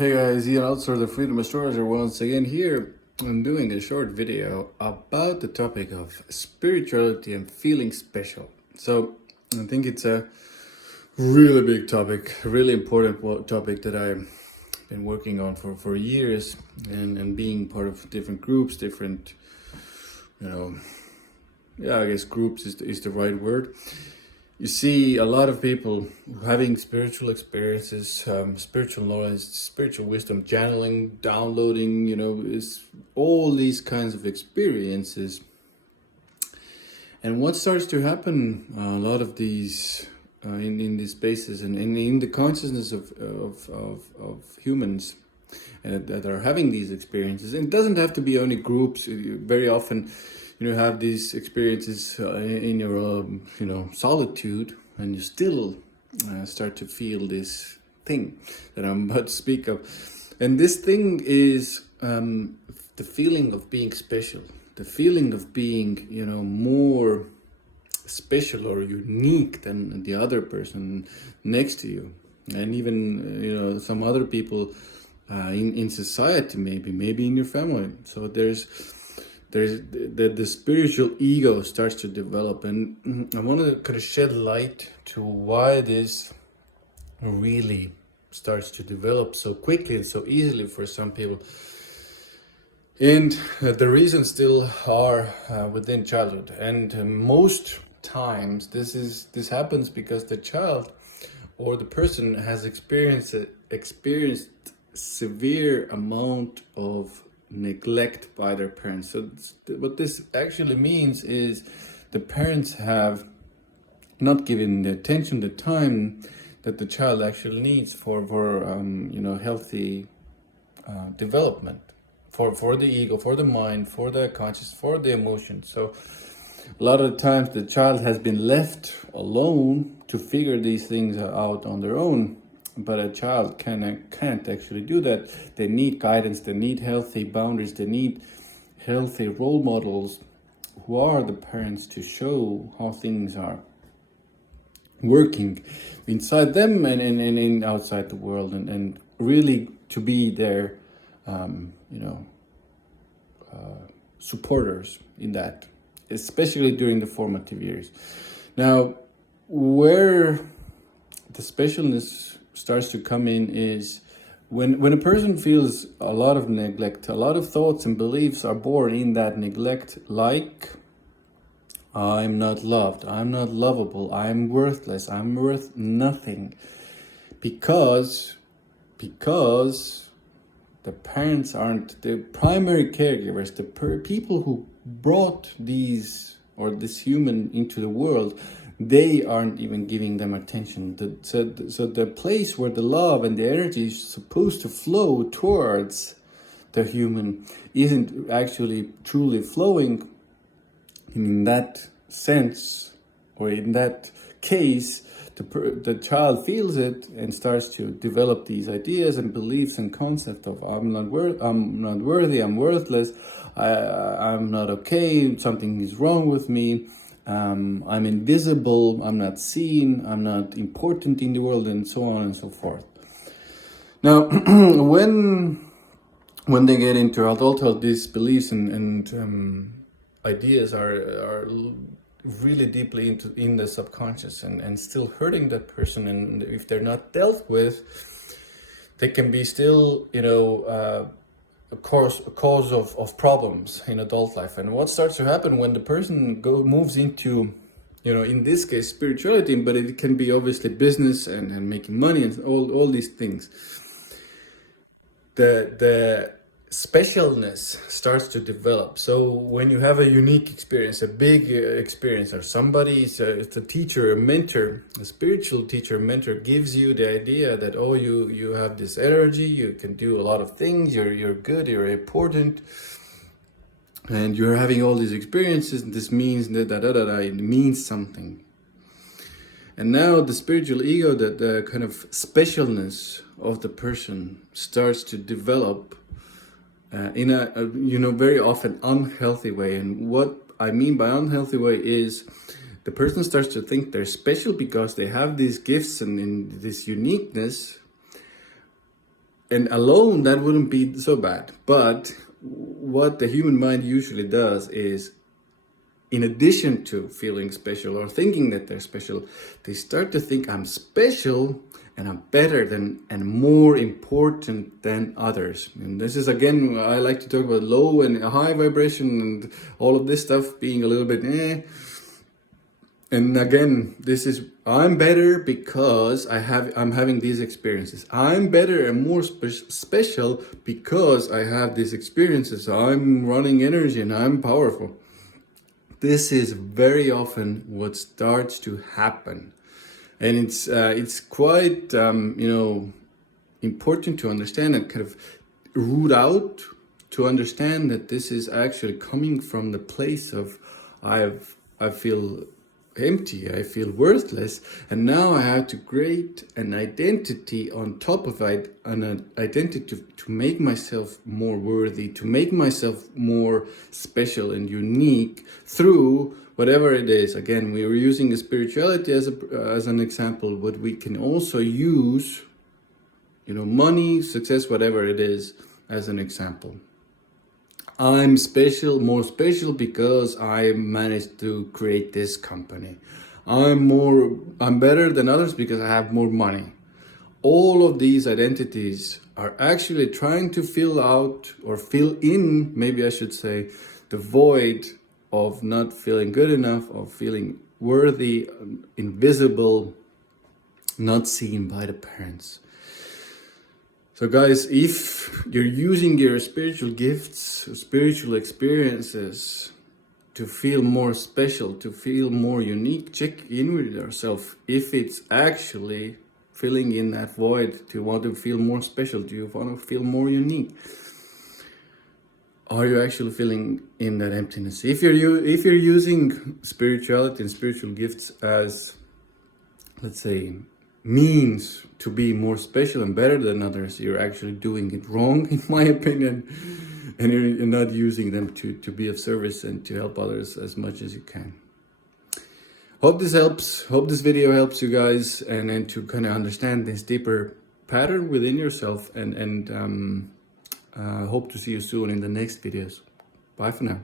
Hey guys, Ian Altosaar the Freedom Astrology once again here. I'm doing a short video about the topic of spirituality and feeling special. So I think it's a really big topic, really important topic that I've been working on for years and being part of different groups, different, I guess groups is the right word. You see a lot of people having spiritual experiences, spiritual knowledge, spiritual wisdom, channeling, downloading, is all these kinds of experiences. And what starts to happen, a lot of these in these spaces and in the consciousness of humans that are having these experiences, and it doesn't have to be only groups. Very often have these experiences in your solitude, and you still start to feel this thing that I'm about to speak of. And this thing is the feeling of being special, the feeling of being more special or unique than the other person next to you, and even some other people in society, maybe in your family. So there's the spiritual ego starts to develop, and I want to kind of shed light to why this really starts to develop so quickly and so easily for some people. And the reasons still are within childhood, and most times this happens because the child or the person has experienced severe amount of neglect by their parents. So what this actually means is the parents have not given the attention, the time that the child actually needs for healthy development, for the ego, for the mind, for the conscious, for the emotions. So a lot of the times the child has been left alone to figure these things out on their own. But a child can't actually do that. They need guidance, they need healthy boundaries, they need healthy role models who are the parents to show how things are working inside them and outside the world, and really to be their supporters in that, especially during the formative years. Now, where the specialness starts to come in is when a person feels a lot of neglect, a lot of thoughts and beliefs are born in that neglect, like I'm not loved, I'm not lovable, I'm worthless, I'm worth nothing, because the parents aren't the primary caregivers, the people who brought this human into the world. They aren't even giving them attention. So the place where the love and the energy is supposed to flow towards the human isn't actually truly flowing. In that sense, or in that case, the child feels it and starts to develop these ideas and beliefs and concepts of I'm not worthy, I'm worthless, I'm not okay, something is wrong with me. I'm invisible, I'm not seen, I'm not important in the world, and so on and so forth. Now, when they get into adulthood, these beliefs and ideas are really deeply in the subconscious and still hurting that person. And if they're not dealt with, they can be still, a cause of problems in adult life. And what starts to happen when the person moves into, in this case, spirituality, but it can be obviously business and making money and all these things. The specialness starts to develop. So when you have a unique experience, a big experience, or somebody is a teacher, a mentor, a spiritual teacher, mentor gives you the idea that, oh, you have this energy, you can do a lot of things, you're good, you're important, and you're having all these experiences, and this means that it means something. And now the spiritual ego, the kind of specialness of the person starts to develop in a very often unhealthy way. And what I mean by unhealthy way is the person starts to think they're special because they have these gifts and this uniqueness, and alone that wouldn't be so bad. But what the human mind usually does is, in addition to feeling special or thinking that they're special, they start to think I'm special and I'm better than and more important than others. And this is, again, I like to talk about low and high vibration and all of this stuff being a little bit And again, this is, I'm better because I'm having these experiences. I'm better and more special because I have these experiences. I'm running energy and I'm powerful. This is very often what starts to happen, and it's quite important to understand and kind of root out, to understand that this is actually coming from the place of I feel empty, I feel worthless, and now I have to create an identity on top of it, an identity to make myself more worthy, to make myself more special and unique through whatever it is. Again, we were using spirituality as an example, but we can also use, money, success, whatever it is, as an example. I'm special, more special because I managed to create this company. I'm better than others because I have more money. All of these identities are actually trying to fill out or fill in, maybe I should say, the void of not feeling good enough, of feeling worthy, invisible, not seen by the parents. So guys, if you're using your spiritual gifts, spiritual experiences to feel more special, to feel more unique, check in with yourself if it's actually filling in that void. Do you want to feel more special? Do you want to feel more unique? Are you actually filling in that emptiness? If you're using spirituality and spiritual gifts as, let's say, means to be more special and better than others, you're actually doing it wrong, in my opinion, and you're not using them to be of service and to help others as much as you can. Hope this helps. Hope this video helps you guys and to kind of understand this deeper pattern within yourself, and hope to see you soon in the next videos. Bye for now.